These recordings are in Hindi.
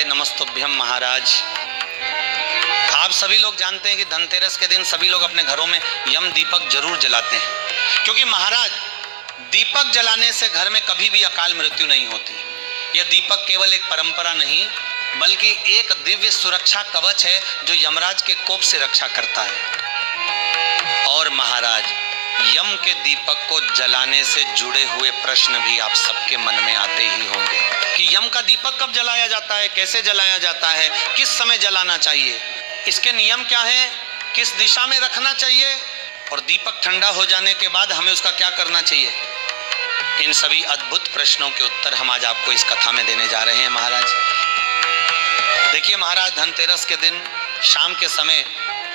धनतेरसाय नमस्तुभ्यम महाराज। आप सभी लोग जानते हैं कि धनतेरस के दिन सभी लोग अपने घरों में यम दीपक जरूर जलाते हैं, क्योंकि महाराज दीपक जलाने से घर में कभी भी अकाल मृत्यु नहीं होती। यह दीपक केवल एक परंपरा नहीं बल्कि एक दिव्य सुरक्षा कवच है जो यमराज के कोप से रक्षा करता है। और महाराज यम के दीपक को जलाने से जुड़े हुए प्रश्न भी आप सबके मन में आते ही होंगे कि यम का दीपक कब जलाया जाता है, कैसे जलाया जाता है, किस समय जलाना चाहिए, इसके नियम क्या हैं, किस दिशा में रखना चाहिए और दीपक ठंडा हो जाने के बाद हमें उसका क्या करना चाहिए। इन सभी अद्भुत प्रश्नों के उत्तर हम आज आपको इस कथा में देने जा रहे हैं महाराज। देखिए महाराज, धनतेरस के दिन शाम के समय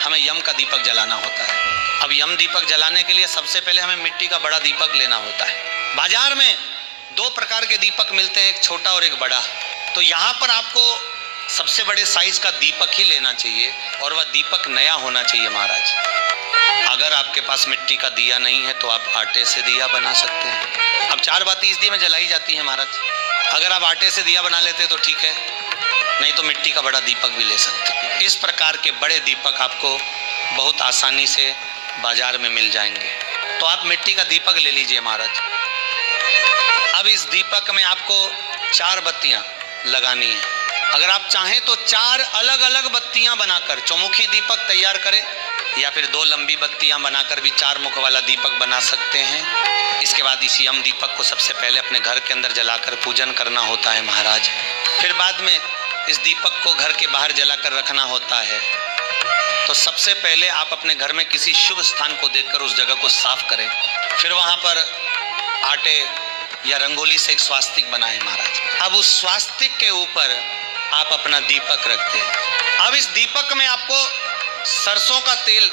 हमें यम का दीपक जलाना होता है। अब यम दीपक जलाने के लिए सबसे पहले हमें मिट्टी का बड़ा दीपक लेना होता है। बाजार में दो प्रकार के दीपक मिलते हैं, एक छोटा और एक बड़ा। तो यहाँ पर आपको सबसे बड़े साइज का दीपक ही लेना चाहिए और वह दीपक नया होना चाहिए महाराज। अगर आपके पास मिट्टी का दिया नहीं है तो आप आटे से दिया बना सकते हैं। अब 4 बाती इस दिए में जलाई जाती है महाराज। अगर आप आटे से दिया बना लेते तो ठीक है, नहीं तो मिट्टी का बड़ा दीपक भी ले सकते हैं। इस प्रकार के बड़े दीपक आपको बहुत आसानी से बाजार में मिल जाएंगे। तो आप मिट्टी का दीपक ले लीजिए महाराज। अब इस दीपक में आपको 4 बत्तियां लगानी है। अगर आप चाहें तो 4 अलग अलग बत्तियां बनाकर चौमुखी दीपक तैयार करें, या फिर 2 लंबी बत्तियां बनाकर भी 4 मुख वाला दीपक बना सकते हैं। इसके बाद इस यम दीपक को सबसे पहले अपने घर के अंदर जलाकर पूजन करना होता है महाराज। फिर बाद में इस दीपक को घर के बाहर जलाकर रखना होता है। तो सबसे पहले आप अपने घर में किसी शुभ स्थान को देखकर उस जगह को साफ करें। फिर वहां पर आटे या रंगोली से एक स्वास्तिक बनाएं महाराज। अब उस स्वास्तिक के ऊपर आप अपना दीपक रखते हैं। अब इस दीपक में आपको सरसों का तेल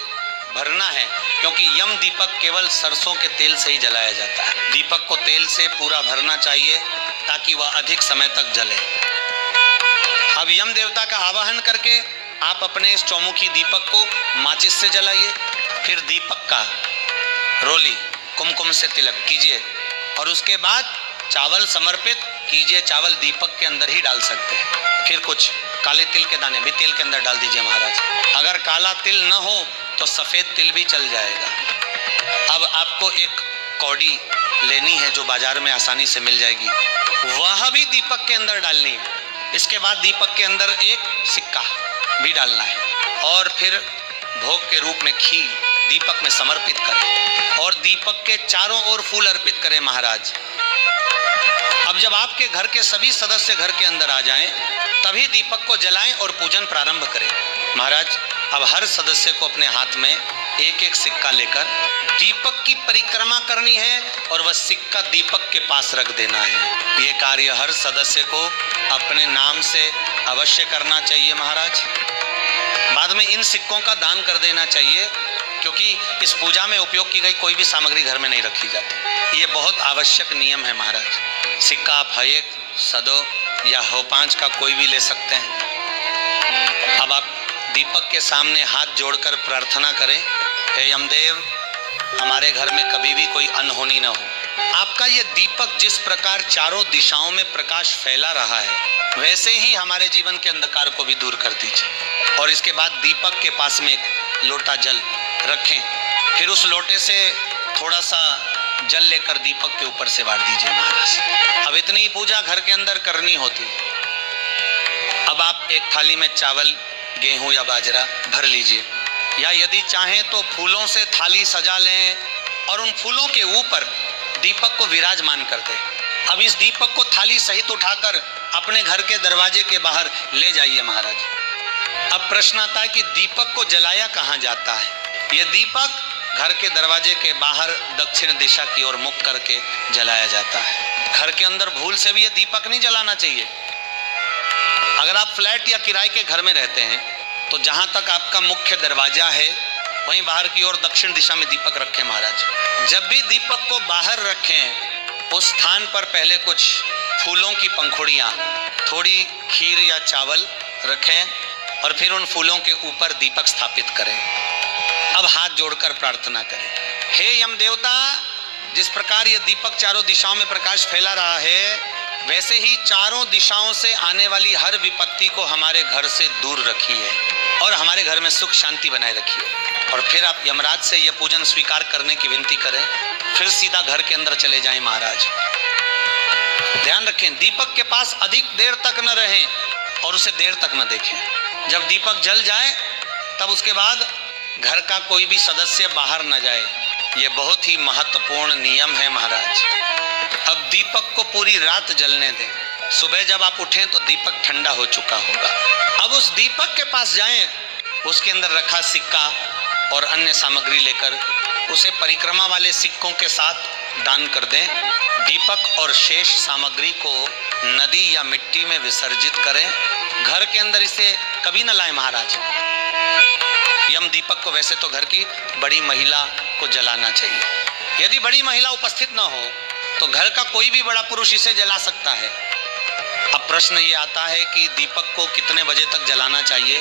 भरना है, क्योंकि यम दीपक केवल सरसों के तेल से ही जलाया जाता है। दीपक को तेल से पूरा भरना चाहिए ताकि वह अधिक समय तक जले। अब यम देवता का आवाहन करके आप अपने इस चौमुखी दीपक को माचिस से जलाइए। फिर दीपक का रोली कुमकुम से तिलक कीजिए और उसके बाद चावल समर्पित कीजिए। चावल दीपक के अंदर ही डाल सकते हैं। फिर कुछ काले तिल के दाने भी तेल के अंदर डाल दीजिए महाराज। अगर काला तिल न हो तो सफेद तिल भी चल जाएगा। अब आपको एक कौड़ी लेनी है जो बाजार में आसानी से मिल जाएगी, वह भी दीपक के अंदर डालनी है। इसके बाद दीपक के अंदर एक सिक्का भी डालना है और फिर भोग के रूप में खीर दीपक में समर्पित करें और दीपक के चारों ओर फूल अर्पित करें महाराज। अब जब आपके घर के सभी सदस्य घर के अंदर आ जाएं, तभी दीपक को जलाएं और पूजन प्रारंभ करें महाराज। अब हर सदस्य को अपने हाथ में एक एक सिक्का लेकर दीपक की परिक्रमा करनी है और वह सिक्का दीपक के पास रख देना है। ये कार्य हर सदस्य को अपने नाम से अवश्य करना चाहिए महाराज। बाद में इन सिक्कों का दान कर देना चाहिए, क्योंकि इस पूजा में उपयोग की गई कोई भी सामग्री घर में नहीं रखी जाती। ये बहुत आवश्यक नियम है महाराज। सिक्का आप 1, सदो या हो 5 का कोई भी ले सकते हैं। अब आप दीपक के सामने हाथ जोड़कर प्रार्थना करें, हे यमदेव, हमारे घर में कभी भी कोई अनहोनी न हो। आपका ये दीपक जिस प्रकार चारों दिशाओं में प्रकाश फैला रहा है, वैसे ही हमारे जीवन के अंधकार को भी दूर कर दीजिए। और इसके बाद दीपक के पास में एक लोटा जल रखें। फिर उस लोटे से थोड़ा सा जल लेकर दीपक के ऊपर से वार दीजिए महाराज। अब इतनी पूजा घर के अंदर करनी होती। अब आप एक थाली में चावल, गेहूं या बाजरा भर लीजिए, या यदि चाहें तो फूलों से थाली सजा लें और उन फूलों के ऊपर दीपक को विराजमान कर दें। अब इस दीपक को थाली सहित उठाकर अपने घर के दरवाजे के बाहर ले जाइए महाराज। अब प्रश्न आता है कि दीपक को जलाया कहाँ जाता है। यह दीपक घर के दरवाजे के बाहर दक्षिण दिशा की ओर मुख करके जलाया जाता है। घर के अंदर भूल से भी यह दीपक नहीं जलाना चाहिए। अगर आप फ्लैट या किराए के घर में रहते हैं तो जहां तक आपका मुख्य दरवाजा है वहीं बाहर की ओर दक्षिण दिशा में दीपक रखें महाराज। जब भी दीपक को बाहर रखें, उस स्थान पर पहले कुछ फूलों की पंखुड़ियां, थोड़ी खीर या चावल रखें और फिर उन फूलों के ऊपर दीपक स्थापित करें। अब हाथ जोड़कर प्रार्थना करें, हे यम देवता, जिस प्रकार यह दीपक चारों दिशाओं में प्रकाश फैला रहा है, वैसे ही चारों दिशाओं से आने वाली हर विपत्ति को हमारे घर से दूर रखिए और हमारे घर में सुख शांति बनाए रखिए। और फिर आप यमराज से यह पूजन स्वीकार करने की विनती करें, फिर सीधा घर के अंदर चले जाएं महाराज। ध्यान रखें, दीपक के पास अधिक देर तक न रहें और उसे देर तक न देखें। जब दीपक जल जाए तब उसके बाद घर का कोई भी सदस्य बाहर न जाए। यह बहुत ही महत्वपूर्ण नियम है महाराज। अब दीपक को पूरी रात जलने दें। सुबह जब आप उठें तो दीपक ठंडा हो चुका होगा। अब उस दीपक के पास जाएं, उसके अंदर रखा सिक्का और अन्य सामग्री लेकर उसे परिक्रमा वाले सिक्कों के साथ दान कर दें। दीपक और शेष सामग्री को नदी या मिट्टी में विसर्जित करें। घर के अंदर इसे कभी न लाएं महाराज। यम दीपक को वैसे तो घर की बड़ी महिला को जलाना चाहिए। यदि बड़ी महिला उपस्थित न हो तो घर का कोई भी बड़ा पुरुष इसे जला सकता है। अब प्रश्न ये आता है कि दीपक को कितने बजे तक जलाना चाहिए।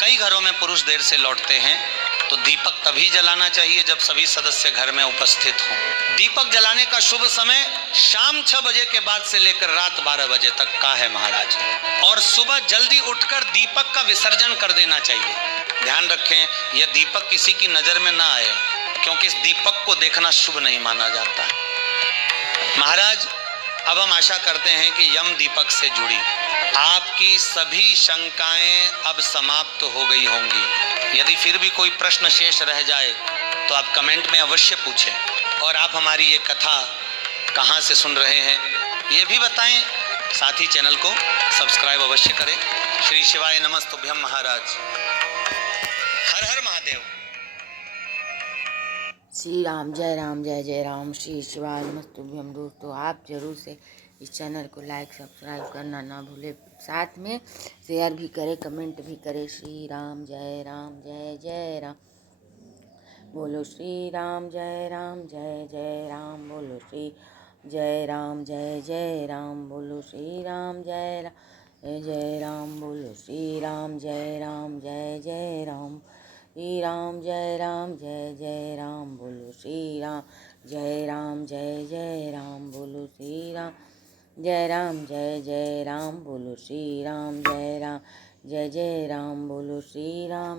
कई घरों में पुरुष देर से लौटते हैं तो दीपक तभी जलाना चाहिए जब सभी सदस्य घर में उपस्थित हों। दीपक जलाने का शुभ समय शाम 6 बजे के बाद से लेकर रात 12 बजे तक का है महाराज। और सुबह जल्दी उठकर दीपक का विसर्जन कर देना चाहिए। ध्यान रखें, यह दीपक किसी की नजर में ना आए, क्योंकि इस दीपक को देखना शुभ नहीं माना जाता है। महाराज, अब हम आशा करते हैं कि यम दीपक से जुड़ी आपकी सभी शंकाएं अब समाप्त हो गई होंगी। यदि फिर भी कोई प्रश्न शेष रह जाए तो आप कमेंट में अवश्य पूछें। और आप हमारी ये कथा कहाँ से सुन रहे हैं ये भी बताएं। साथ ही चैनल को सब्सक्राइब अवश्य करें। श्री शिवाय नमस्तुभ्यम महाराज। हर हर महादेव। श्री राम जय जय राम। श्री शिवाय नमस्तुभ्यम। दोस्तों, आप जरूर से इस चैनल को लाइक सब्सक्राइब करना ना भूलें, साथ में शेयर भी करें, कमेंट भी करें। श्री राम जय राम। बोलो श्री राम जय राम। बोलो श्री जय राम। बोलो श्री राम जय राम। बोलो श्री राम जय राम। श्री राम जय राम। बोलो श्री राम जय राम। बोलो श्री राम जय राम। बोलो श्री राम जय राम। बोलो श्री राम